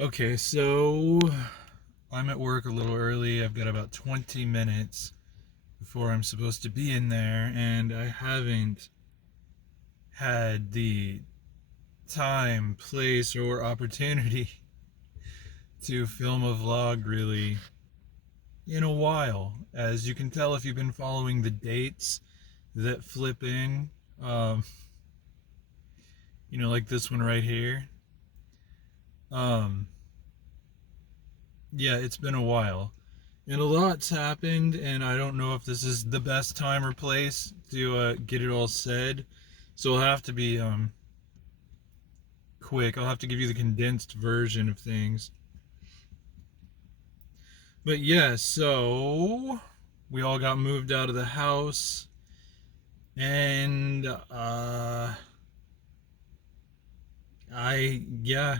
Okay, so I'm at work a little early. I've got about 20 minutes before I'm supposed to be in there, and I haven't had the time, place, or opportunity to film a vlog really in a while. As you can tell if you've been following the dates that flip in, um, like this one right here. Um, yeah, it's been a while. And a lot's happened, and I don't know if this is the best time or place to get it all said. So I'll have to be quick. I'll have to give you the condensed version of things. But yeah, so we all got moved out of the house, and yeah,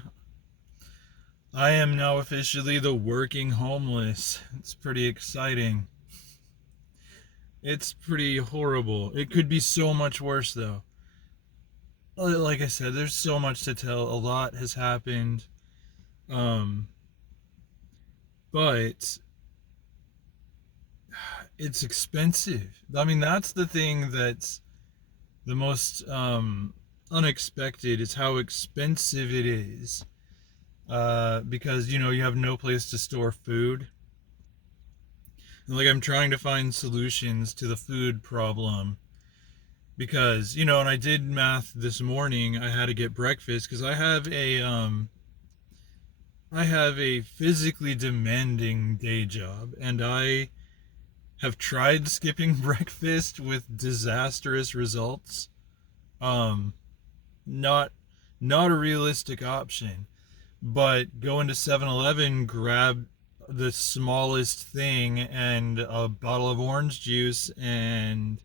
I am now officially the working homeless. It's pretty exciting. It's pretty horrible. It could be so much worse though. Like I said, there's so much to tell. A lot has happened. Um, but it's expensive. I mean, that's the thing that's the most unexpected is how expensive it is. Because you have no place to store food. And like I'm trying to find solutions to the food problem because and I did math this morning. I had to get breakfast because I have a physically demanding day job, and I have tried skipping breakfast with disastrous results. Um, not not a realistic option. But going to 7-Eleven, grab the smallest thing and a bottle of orange juice and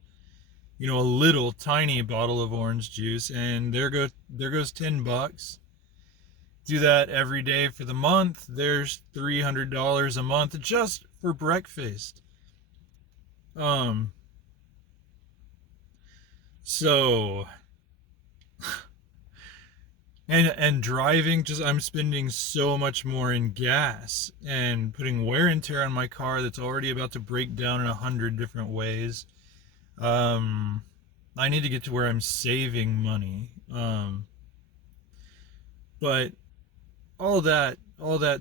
a little tiny bottle of orange juice, and there goes $10. Do that every day for the month. There's $300 a month just for breakfast. Um, so and driving, just I'm spending so much more in gas and putting wear and tear on my car that's already about to break down in 100 different ways. Um, I need to get to where I'm saving money. But all that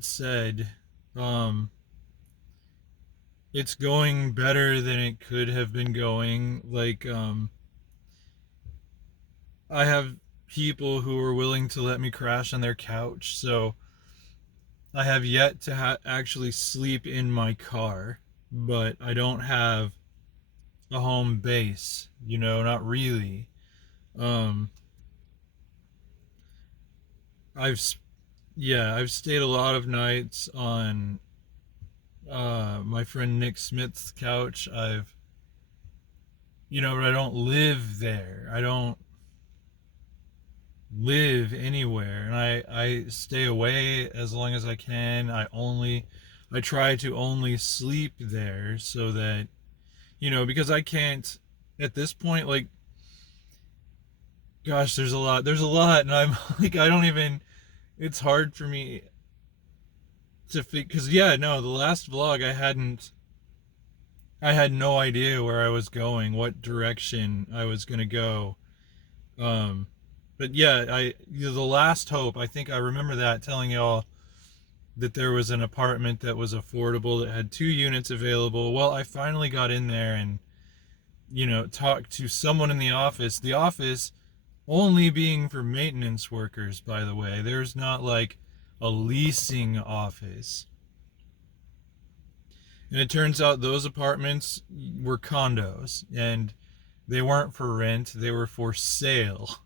said, um, it's going better than it could have been going. Like, I have people who are willing to let me crash on their couch, so I have yet to actually sleep in my car, but I don't have a home base, not really. Um, I've yeah, I've stayed a lot of nights on my friend Nick Smith's couch. But I don't live there. I don't live anywhere, and I stay away as long as I can. I try to only sleep there so that because I can't at this point, like, gosh, there's a lot, and I'm like, I don't even, it's hard for me to think, because yeah, no, the last vlog I had no idea where I was going, what direction I was going to go. um but yeah, the last hope, I think I remember that telling y'all that there was an apartment that was affordable that had 2 units available. Well, I finally got in there and talked to someone in the office. The office only being for maintenance workers, by the way. There's not like a leasing office. And it turns out those apartments were condos, and they weren't for rent, they were for sale.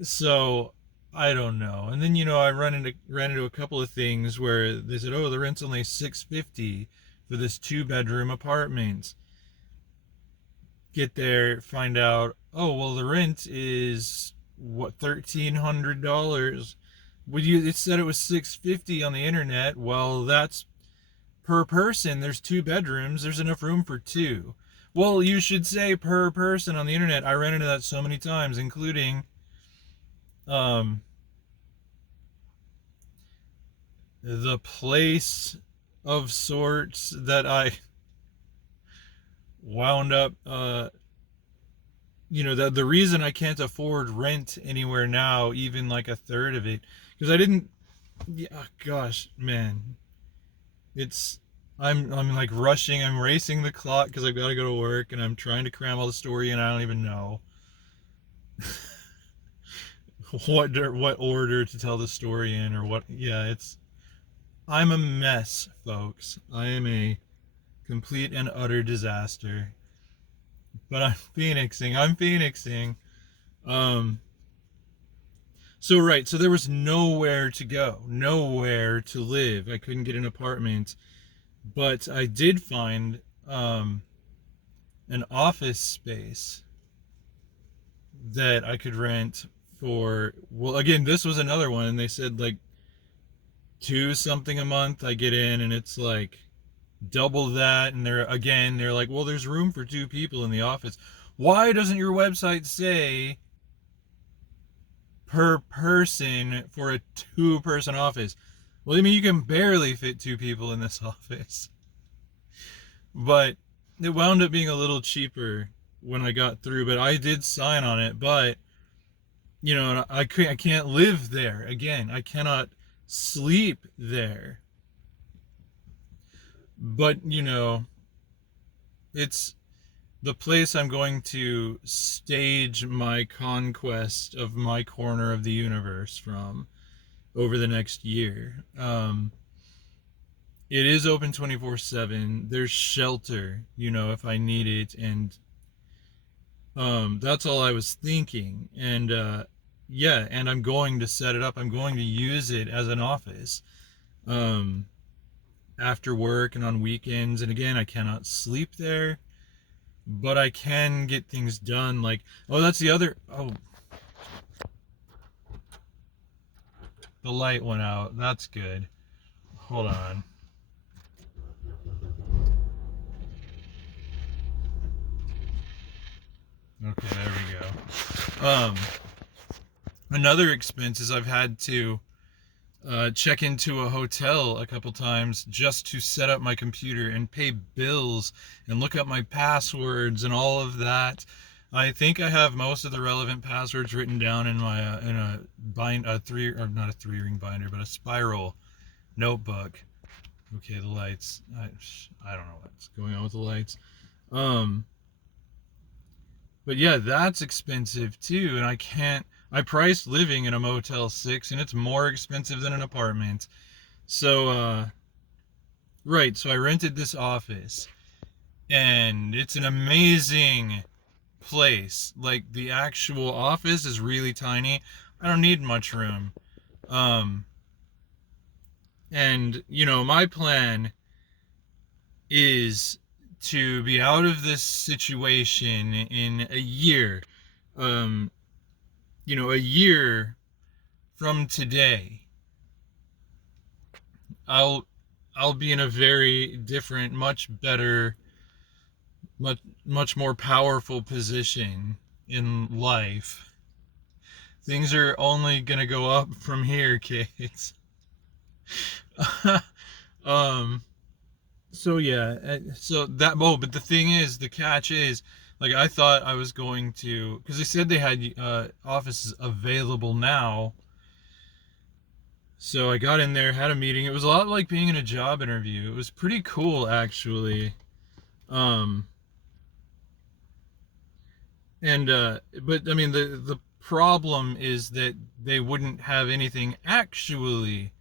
So I don't know. And then I ran into a couple of things where they said, "Oh, the rent's only $650 for this 2-bedroom apartment." Get there, find out, oh well, the rent is what, $1,300. It said it was $650 on the internet. Well, that's per person. There's 2 bedrooms. There's enough room for two. Well, you should say per person on the internet. I ran into that so many times, including um the place of sorts that I wound up, the reason I can't afford rent anywhere now, even like a third of it, because I didn't. Yeah, gosh, man, it's I'm like rushing. I'm racing the clock because I've got to go to work, and I'm trying to cram all the story in. I don't even know what order to tell the story in or what. Yeah, I'm a mess, folks. I am a complete and utter disaster. But I'm phoenixing. I'm phoenixing. Um. So right. So there was nowhere to go, nowhere to live. I couldn't get an apartment, but I did find an office space that I could rent for. Well, again, this was another one, and they said like two something a month. I get in, and it's like double that, and they're like, well, there's room for two people in the office. Why doesn't your website say per person for a two-person office? Well, I mean, you can barely fit two people in this office. But it wound up being a little cheaper when I got through, but I did sign on it. But I can't live there again. I cannot sleep there. But it's the place I'm going to stage my conquest of my corner of the universe from over the next year. It is open 24/7. There's shelter, if I need it, and that's all I was thinking. And yeah, and I'm going to set it up. I'm going to use it as an office um, after work and on weekends. And again, I cannot sleep there, but I can get things done. Like, oh, that's the other. Oh, the light went out. That's good. Hold on. Okay, there we go. Another expense is I've had to check into a hotel a couple times just to set up my computer and pay bills and look up my passwords and all of that. I think I have most of the relevant passwords written down in my a three, or not a three ring binder, but a spiral notebook. Okay, the lights. I don't know what's going on with the lights. Um, but yeah, that's expensive too, and I priced living in a Motel 6, and it's more expensive than an apartment. So, right, so I rented this office, and it's an amazing place. Like, the actual office is really tiny. I don't need much room. Um, and, my plan is to be out of this situation in a year. Um, a year from today, I'll I'll be in a very different, much better, much more powerful position in life. Things are only gonna go up from here, kids. um. So yeah. So that. Oh, but the thing is, the catch is, like, I thought I was going to, because they said they had offices available now. So I got in there, had a meeting. It was a lot like being in a job interview. It was pretty cool, actually. Um, and but I mean, the problem is that they wouldn't have anything actually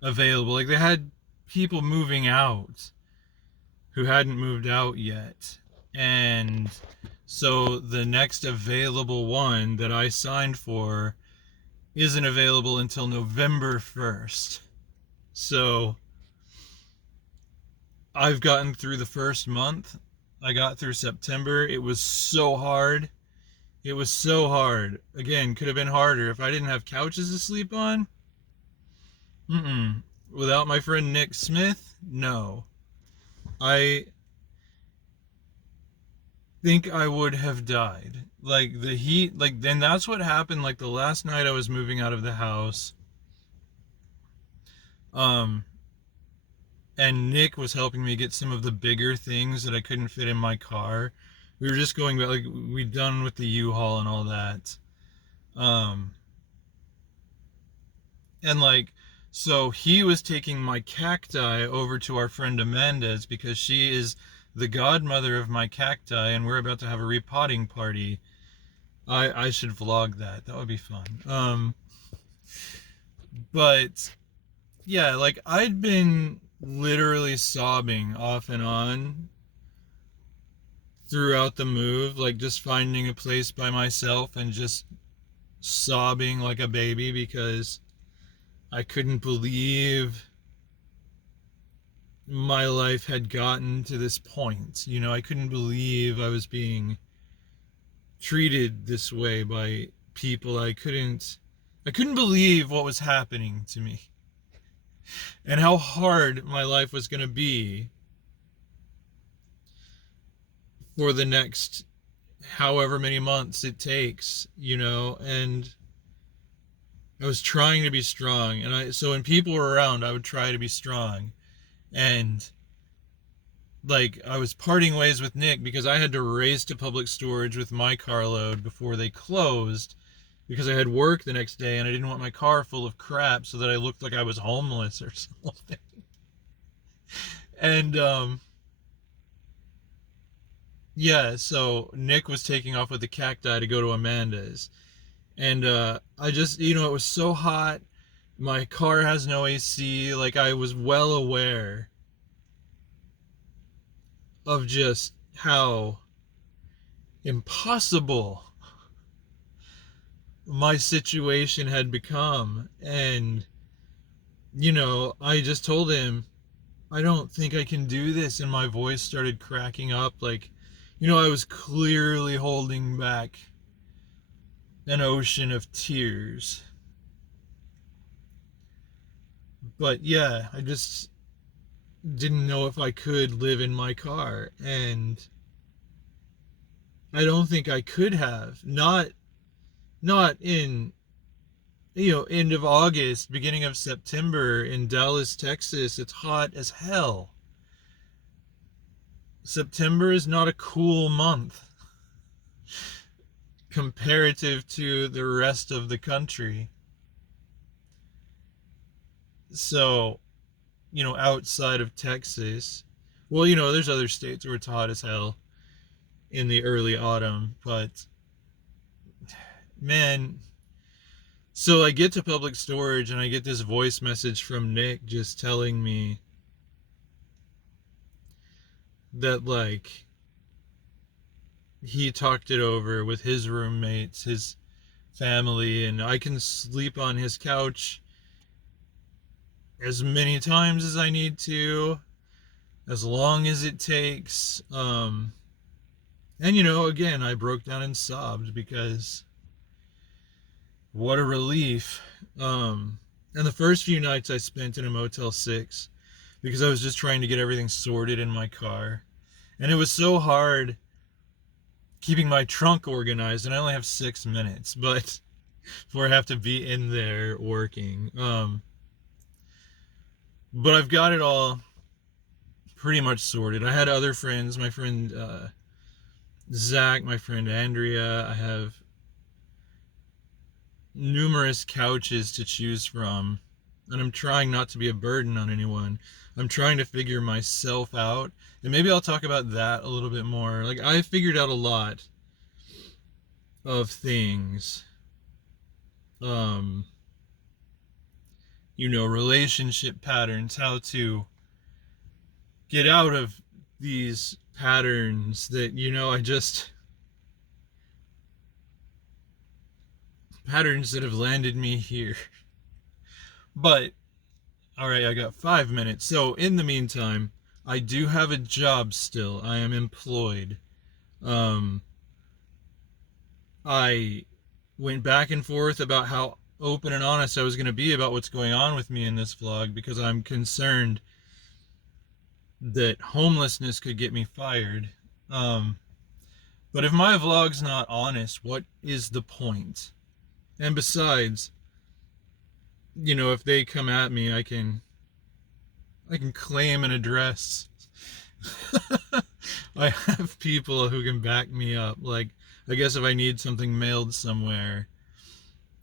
available. Like, they had people moving out who hadn't moved out yet, and so the next available one that I signed for isn't available until November 1st. So I've gotten through the first month. I got through September. It was so hard. It was so hard. Again, could have been harder if I didn't have couches to sleep on. Without my friend Nick Smith, no. I think I would have died. Like, the heat, like, then that's what happened. Like, the last night I was moving out of the house. Um, and Nick was helping me get some of the bigger things that I couldn't fit in my car. We were just going back, like we'd done with the U-Haul and all that. Um, and like, so he was taking my cacti over to our friend Amanda's because she is the godmother of my cacti, and we're about to have a repotting party. I should vlog that. That would be fun. But yeah, like I'd been literally sobbing off and on throughout the move, like just finding a place by myself and just sobbing like a baby because I couldn't believe my life had gotten to this point. You know, I couldn't believe I was being treated this way by people. I couldn't believe what was happening to me and how hard my life was going to be for the next however many months it takes, you know. And I was trying to be strong, and so when people were around I would try to be strong. And like I was parting ways with Nick because I had to race to public storage with my carload before they closed because I had work the next day and I didn't want my car full of crap so that I looked like I was homeless or something. And yeah, so Nick was taking off with the cacti to go to Amanda's. And I just, you know, it was so hot. My car has no AC. Like I was well aware of just how impossible my situation had become. And, you know, I just told him, I don't think I can do this. And my voice started cracking up. Like, you know, I was clearly holding back an ocean of tears. But yeah, I just didn't know if I could live in my car. And I don't think I could have. Not in, you know, end of August, beginning of September in Dallas, Texas. It's hot as hell. September is not a cool month comparative to the rest of the country. So, you know, outside of Texas, well, you know, there's other states where it's hot as hell in the early autumn, but man, so I get to public storage and I get this voice message from Nick just telling me that, like, he talked it over with his roommates, his family, and I can sleep on his couch as many times as I need to, as long as it takes. And you know, again, I broke down and sobbed because what a relief. And the first few nights I spent in a Motel 6 because I was just trying to get everything sorted in my car. And it was so hard keeping my trunk organized, and I only have 6 minutes, but before I have to be in there working. But I've got it all pretty much sorted. I had other friends, my friend Zach, my friend Andrea. I have numerous couches to choose from, and I'm trying not to be a burden on anyone. I'm trying to figure myself out, and maybe I'll talk about that a little bit more. Like, I figured out a lot of things. You know, relationship patterns, how to get out of these patterns that, you know, patterns that have landed me here. But all right, I got 5 minutes. So in the meantime, I do have a job still. I am employed. um I went back and forth about how open and honest I was going to be about what's going on with me in this vlog because I'm concerned that homelessness could get me fired. But if my vlog's not honest, what is the point? And besides, you know, if they come at me, I can I can claim an address. I have people who can back me up. Like, I guess if I need something mailed somewhere,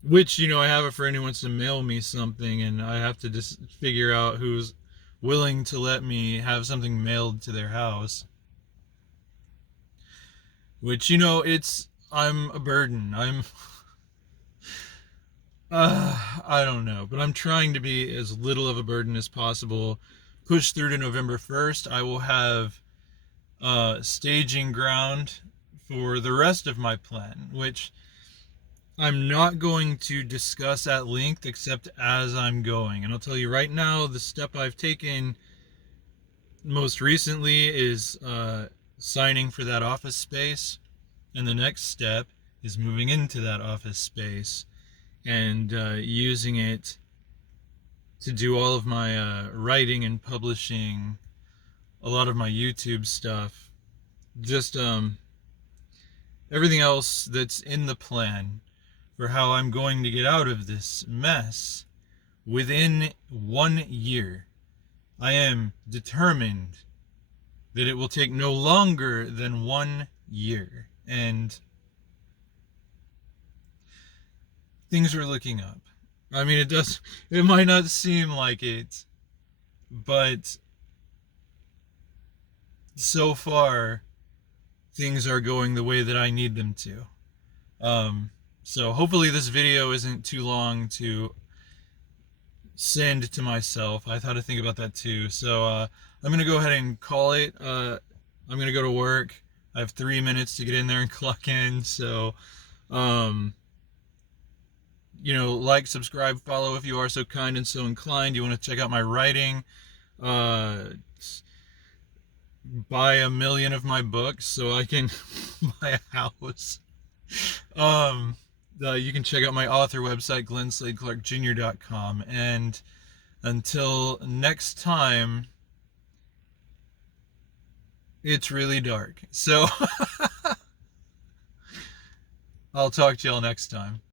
which, I have a friend who wants to mail me something, and I have to just figure out who's willing to let me have something mailed to their house. Which, I'm a burden. I don't know, but I'm trying to be as little of a burden as possible. Push through to November 1st. I will have staging ground for the rest of my plan, which I'm not going to discuss at length except as I'm going. And I'll tell you right now, the step I've taken most recently is signing for that office space. And the next step is moving into that office space and using it to do all of my writing and publishing, a lot of my YouTube stuff, just everything else that's in the plan for how I'm going to get out of this mess within 1 year. I am determined that it will take no longer than 1 year, and things are looking up. I mean, it might not seem like it, but so far things are going the way that I need them to. So hopefully this video isn't too long to send to myself. I thought to think about that too. So I'm going to go ahead and call it. I'm going to go to work. I have 3 minutes to get in there and clock in. So, like, subscribe, follow if you are so kind and so inclined. You want to check out my writing. Buy 1 million of my books so I can buy a house. You can check out my author website, glennslade-clark-jr.com. And until next time, it's really dark. So I'll talk to y'all next time.